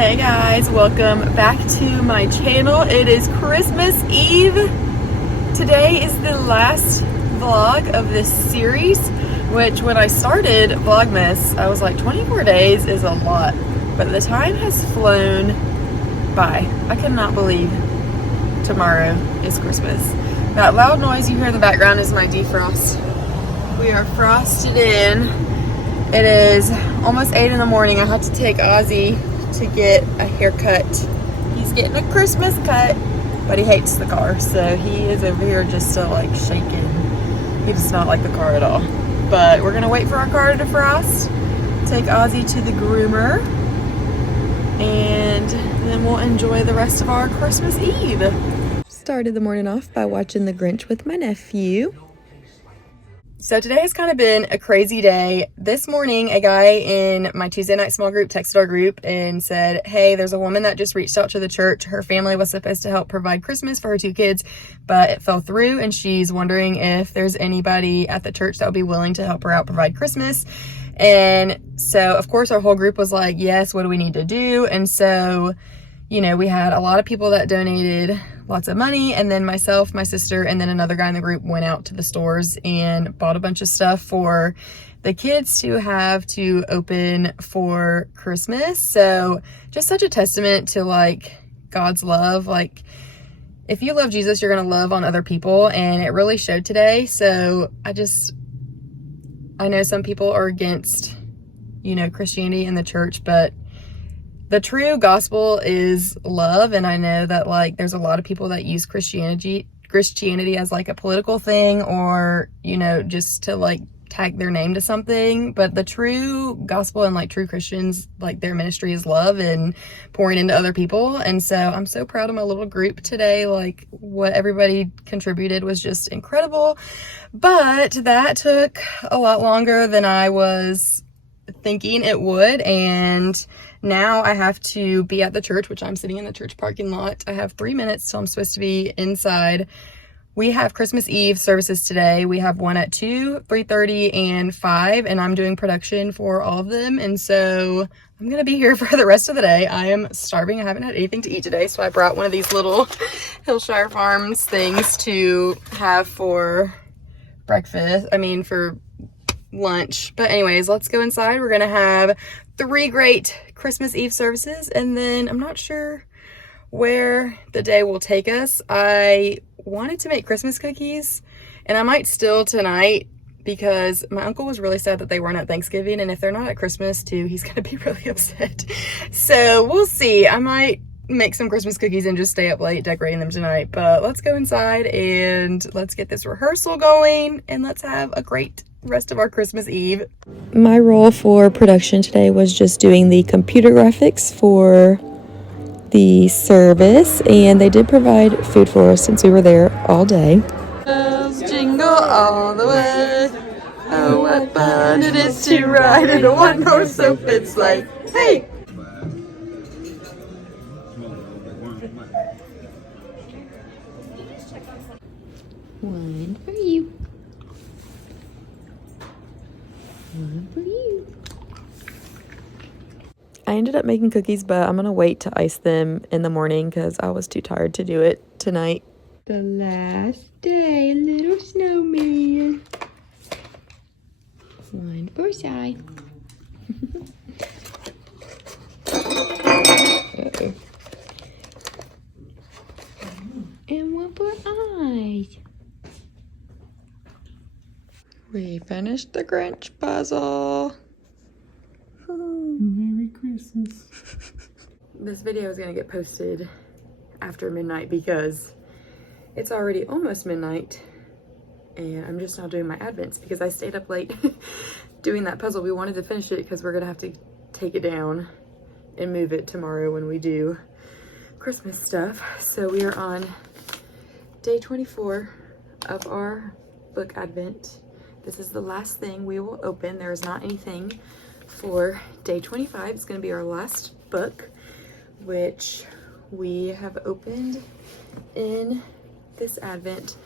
Hey guys, welcome back to my channel. It is Christmas Eve. Today is the last vlog of this series, which when I started Vlogmas, I was like 24 days is a lot, but the time has flown by. I cannot believe tomorrow is Christmas. That loud noise you hear in the background is my defrost. We are frosted in. It is almost 8 in the morning. I had to take Ozzy to get a haircut. He's getting a Christmas cut, but he hates the car, so he is over here just so like shaking. He does not like the car at all. But we're gonna wait for our car to defrost, take Ozzy to the groomer, and then we'll enjoy the rest of our Christmas Eve. Started the morning off by watching The Grinch with my nephew. So today has kind of been a crazy day. This morning, a guy in my Tuesday night small group texted our group and said, hey, there's a woman that just reached out to the church. Her family was supposed to help provide Christmas for her 2 kids, but it fell through, and she's wondering if there's anybody at the church that would be willing to help her out provide Christmas. And so, of course, our whole group was like, yes, what do we need to do? And so, you know, we had a lot of people that donated lots of money, and then myself, my sister, and then another guy in the group went out to the stores and bought a bunch of stuff for the kids to have to open for Christmas. So just such a testament to like God's love. Like, if you love Jesus, you're gonna love on other people, and it really showed today. So I know some people are against, you know, Christianity and the church, but the true gospel is love. And I know that like there's a lot of people that use Christianity as like a political thing, or, you know, just to like tag their name to something. But the true gospel and like true Christians, like their ministry is love and pouring into other people. And so I'm so proud of my little group today. Like what everybody contributed was just incredible, but that took a lot longer than I was thinking it would. And now I have to be at the church, which I'm sitting in the church parking lot. I have 3 minutes till I'm supposed to be inside. We have Christmas Eve services today. We have one at 2, 3:30, and 5, and I'm doing production for all of them. And so I'm gonna be here for the rest of the day. I am starving. I haven't had anything to eat today, so I brought one of these little Hillshire Farms things to have for breakfast. For lunch. But anyways, let's go inside. We're gonna have 3 great Christmas Eve services, and then I'm not sure where the day will take us. I wanted to make Christmas cookies, and I might still tonight, because my uncle was really sad that they weren't at Thanksgiving, and if they're not at Christmas too, he's gonna be really upset. So we'll see. I might make some Christmas cookies and just stay up late decorating them tonight. But let's go inside and let's get this rehearsal going, and let's have a great rest of our Christmas Eve. My role for production today was just doing the computer graphics for the service, and they did provide food for us since we were there all day. Bells jingle all the way. Oh, what fun it is to ride in a one-horse open sleigh. Hey! One for you. One for you. I ended up making cookies, but I'm gonna wait to ice them in the morning because I was too tired to do it tonight. The last day, little snowman. One for side. Uh-oh. And one for eyes. We finished the Grinch puzzle. Merry Christmas. This video is gonna get posted after midnight because it's already almost midnight, and I'm just now doing my Advents because I stayed up late doing that puzzle. We wanted to finish it because we're gonna have to take it down and move it tomorrow when we do Christmas stuff. So we are on day 24 of our book Advent. This is the last thing we will open. There is not anything for day 25. It's going to be our last book, which we have opened in this Advent.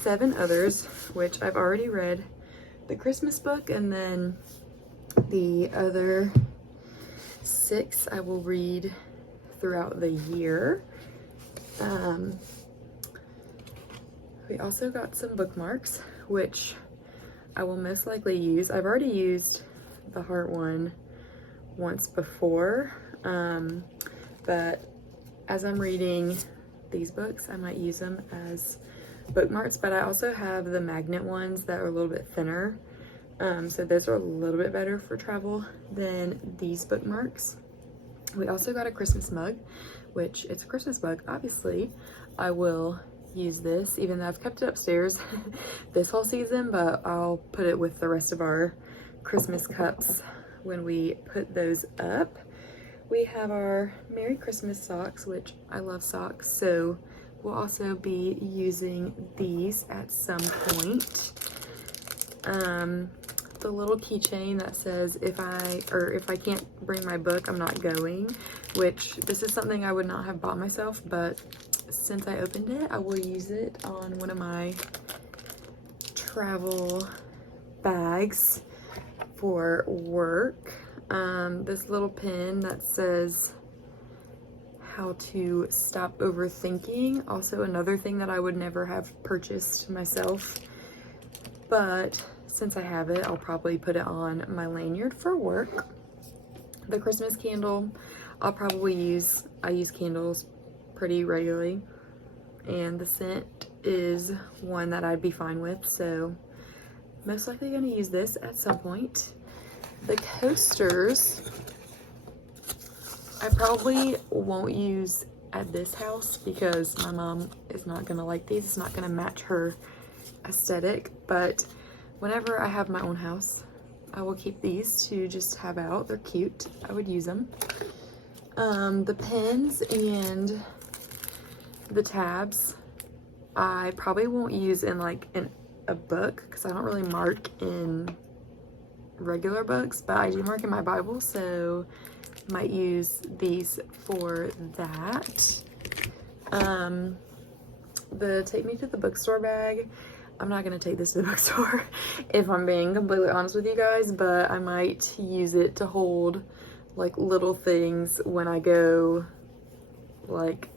7 others, which I've already read the Christmas book, and then the other 6 I will read throughout the year. We also got some bookmarks, which I will most likely use. I've already used the heart one once before, but as I'm reading these books, I might use them as bookmarks. But I also have the magnet ones that are a little bit thinner, so those are a little bit better for travel than these bookmarks. We also got a Christmas mug, which it's a Christmas mug, obviously. I will use this, even though I've kept it upstairs this whole season, but I'll put it with the rest of our Christmas cups when we put those up. We have our Merry Christmas socks, which I love socks, so we'll also be using these at some point. The little keychain that says if I can't bring my book, I'm not going, which this is something I would not have bought myself, but since I opened it, I will use it on one of my travel bags for work. This little pin that says how to stop overthinking. Also another thing that I would never have purchased myself, but since I have it, I'll probably put it on my lanyard for work. The Christmas candle, I'll probably use. I use candles pretty regularly, and the scent is one that I'd be fine with, so most likely gonna use this at some point. The coasters, I probably won't use at this house because my mom is not gonna like these. It's not gonna match her aesthetic, but whenever I have my own house, I will keep these to just have out. They're cute. I would use them. The pens and the tabs, I probably won't use in a book because I don't really mark in regular books, but I do mark in my Bible, so might use these for that. The take me to the bookstore bag, I'm not gonna take this to the bookstore if I'm being completely honest with you guys, but I might use it to hold like little things when I go like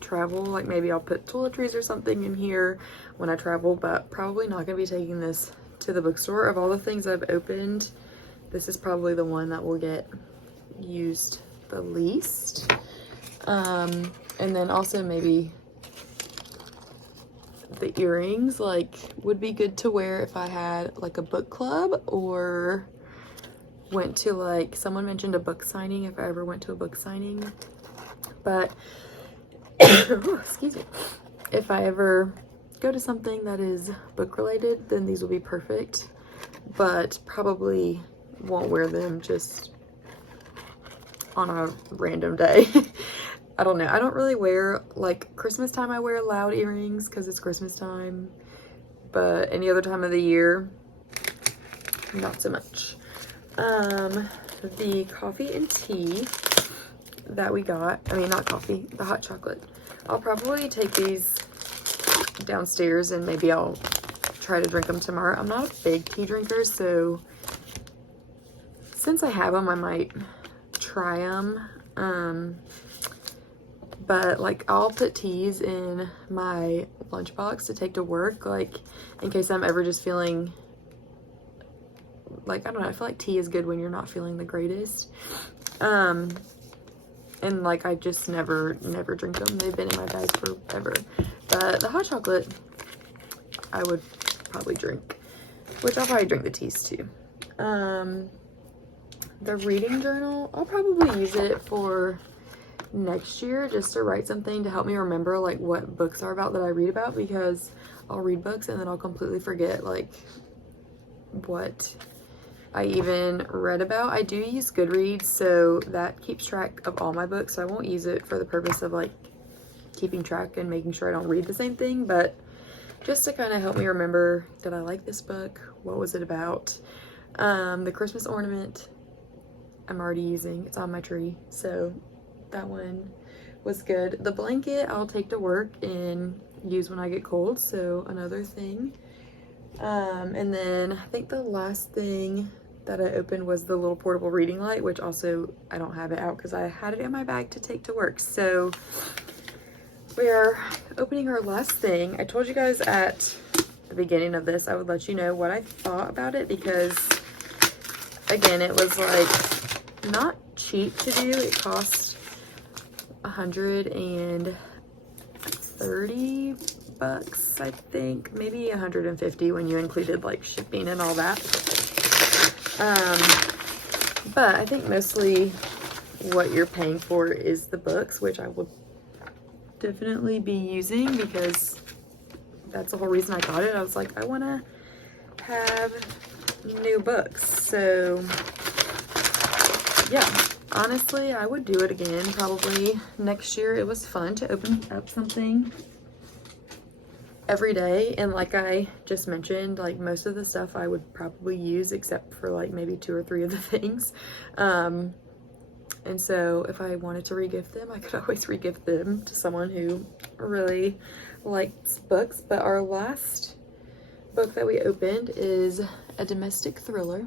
travel. Like maybe I'll put toiletries or something in here when I travel, but probably not gonna be taking this to the bookstore. Of all the things I've opened, this is probably the one that will get used the least. And then also maybe the earrings, like, would be good to wear if I had like a book club or went to like, someone mentioned a book signing, if I ever went to a book signing. But oh, excuse me, if I ever go to something that is book related, then these will be perfect, but probably won't wear them just on a random day. I don't know. I don't really wear, like, Christmas time I wear loud earrings because it's Christmas time, but any other time of the year, not so much. The coffee and tea that we got, I mean, not coffee, the hot chocolate. I'll probably take these downstairs and maybe I'll try to drink them tomorrow. I'm not a big tea drinker, so since I have them, I might try them. But like, I'll put teas in my lunchbox to take to work, like in case I'm ever just feeling like, I don't know, I feel like tea is good when you're not feeling the greatest. And like, I just never drink them. They've been in my bag forever. But the hot chocolate, I would probably drink, which I'll probably drink the teas too. The reading journal, I'll probably use it for next year just to write something to help me remember like what books are about that I read about, because I'll read books and then I'll completely forget like what I even read about. I do use Goodreads, so that keeps track of all my books, so I won't use it for the purpose of like keeping track and making sure I don't read the same thing, but just to kind of help me remember, did I like this book? What was it about? The Christmas ornament I'm already using. It's on my tree, so that one was good. The blanket I'll take to work and use when I get cold, so another thing. And then I think the last thing that I opened was the little portable reading light, which also I don't have it out because I had it in my bag to take to work. So we are opening our last thing. I told you guys at the beginning of this I would let you know what I thought about it, because again, it was like not cheap to do. It cost $130, I think, maybe 150 when you included like shipping and all that. But I think mostly what you're paying for is the books, which I will definitely be using because that's the whole reason I got it. I was like, I want to have new books. So yeah, honestly, I would do it again probably next year. It was fun to open up something every day, and like I just mentioned, like most of the stuff I would probably use except for like maybe 2 or 3 of the things. And so if I wanted to regift them, I could always regift them to someone who really likes books. But our last book that we opened is a domestic thriller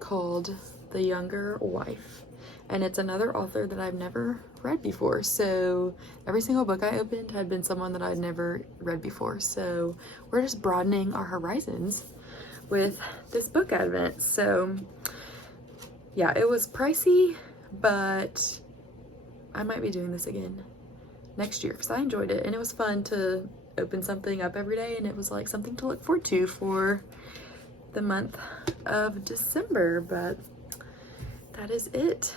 called The Younger Wife, and it's another author that I've never read before. So every single book I opened had been someone that I'd never read before. So we're just broadening our horizons with this book advent. So yeah, it was pricey, but I might be doing this again next year because I enjoyed it, and it was fun to open something up every day, and it was like something to look forward to for the month of December. But that is it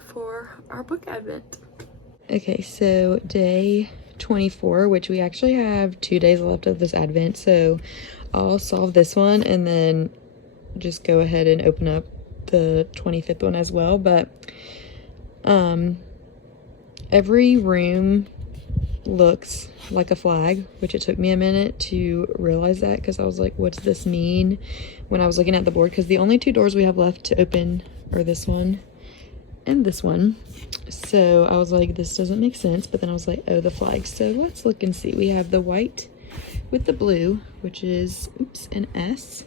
for our book advent. Okay, so day 24, which we actually have 2 days left of this advent, so I'll solve this one and then just go ahead and open up the 25th one as well. But every room looks like a flag, which it took me a minute to realize that, because I was like, what's this mean, when I was looking at the board, because the only 2 doors we have left to open are this one and this one. So I was like, this doesn't make sense, but then I was like, oh, the flag. So let's look and see. We have the white with the blue, which is, oops, an S.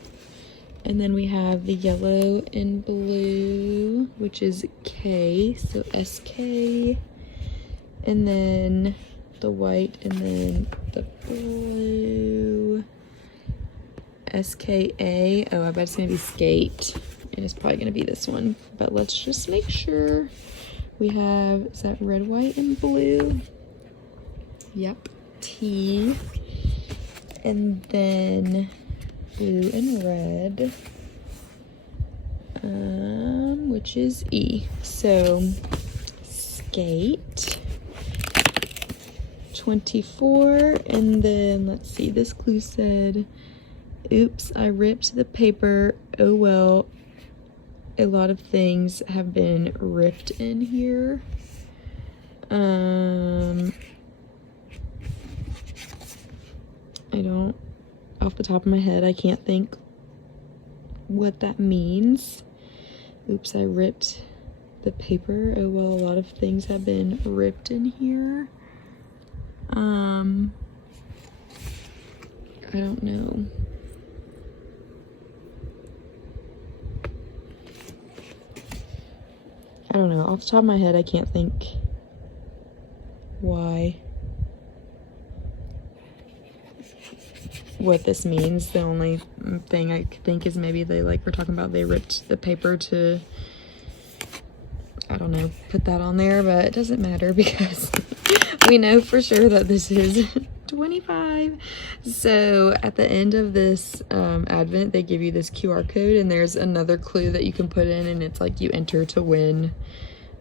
And then we have the yellow and blue, which is K, so SK. And then the white, and then the blue, SKA. Oh, I bet it's gonna be skate, and it's probably gonna be this one. But let's just make sure we have, is that red, white, and blue? Yep, T. And then blue and red, which is E. So skate 24. And then let's see, this clue said, oops, I ripped the paper. Oh well, a lot of things have been ripped in here. I don't, off the top of my head, I can't think what that means. Oops, I ripped the paper. Oh well, a lot of things have been ripped in here. I don't know. I don't know. Off the top of my head, I can't think what this means. The only thing I could think is maybe they were talking about they ripped the paper to, I don't know, put that on there, but it doesn't matter because we know for sure that this is 25. So at the end of this advent, they give you this QR code, and there's another clue that you can put in, and it's like you enter to win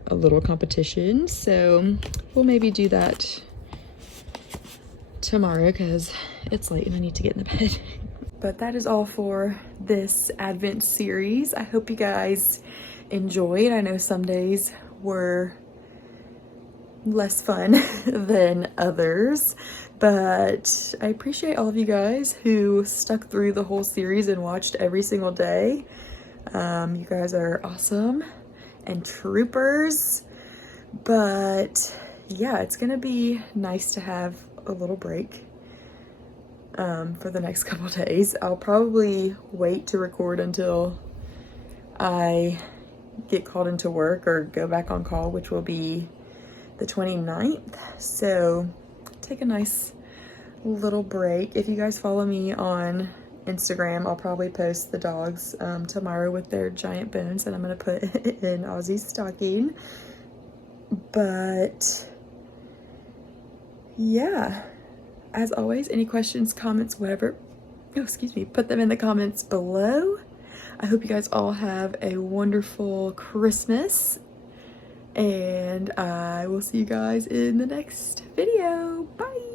a little competition. So we'll maybe do that tomorrow because it's late and I need to get in the bed. But that is all for this advent series. I hope you guys enjoyed. I know some days were less fun than others, but I appreciate all of you guys who stuck through the whole series and watched every single day. You guys are awesome and troopers. But yeah, it's gonna be nice to have a little break for the next couple days. I'll probably wait to record until I get called into work or go back on call, which will be the 29th. So take a nice little break. If you guys follow me on Instagram, I'll probably post the dogs tomorrow with their giant bones that I'm gonna put in Ozzy's stocking. But yeah, as always, any questions, comments, whatever, oh, excuse me, put them in the comments below. I hope you guys all have a wonderful Christmas, and I will see you guys in the next video. Bye.